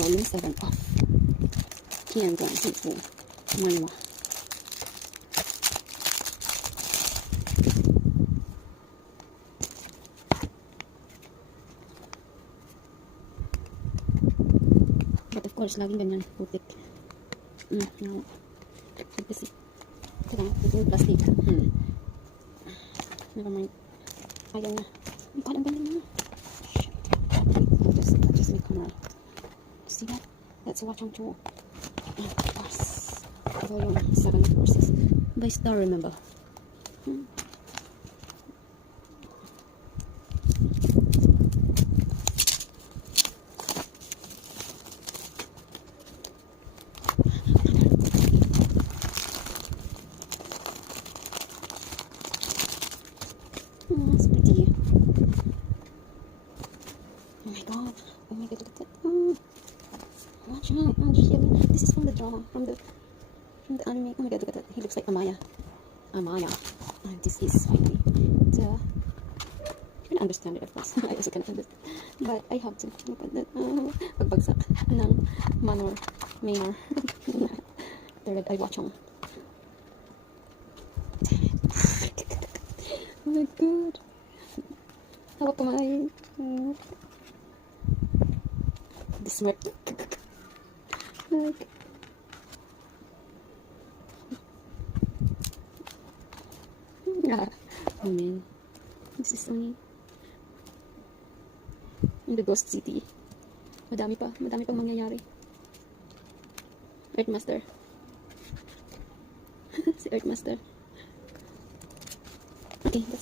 Volume 7 of Tianguan Zifu Manhwa. But of course, laging ganyan, putik. No. Kasi, ito lang, yung plastic. Never mind. Ayaw na. Ang palang galing na. Just my camera. See that? That's what I'm doing. Of course. Volume 7 courses. By Star, remember. It's pretty. Oh my god. Oh my god, look at that. Watch out. This is from the drama. From the anime. Oh my god, look at that. He looks like Amaya. And this is finally the... You can understand it, of course. I also can understand. But I have to look at that. Pagbagsak ng Manor. Third eye watch on. Oh my god. Hawak kamay. The smirk. Like. Oh man. This is only in the Ghost City. Madami pang mangyayari. Earthmaster. Si Earthmaster. Okay, that's all.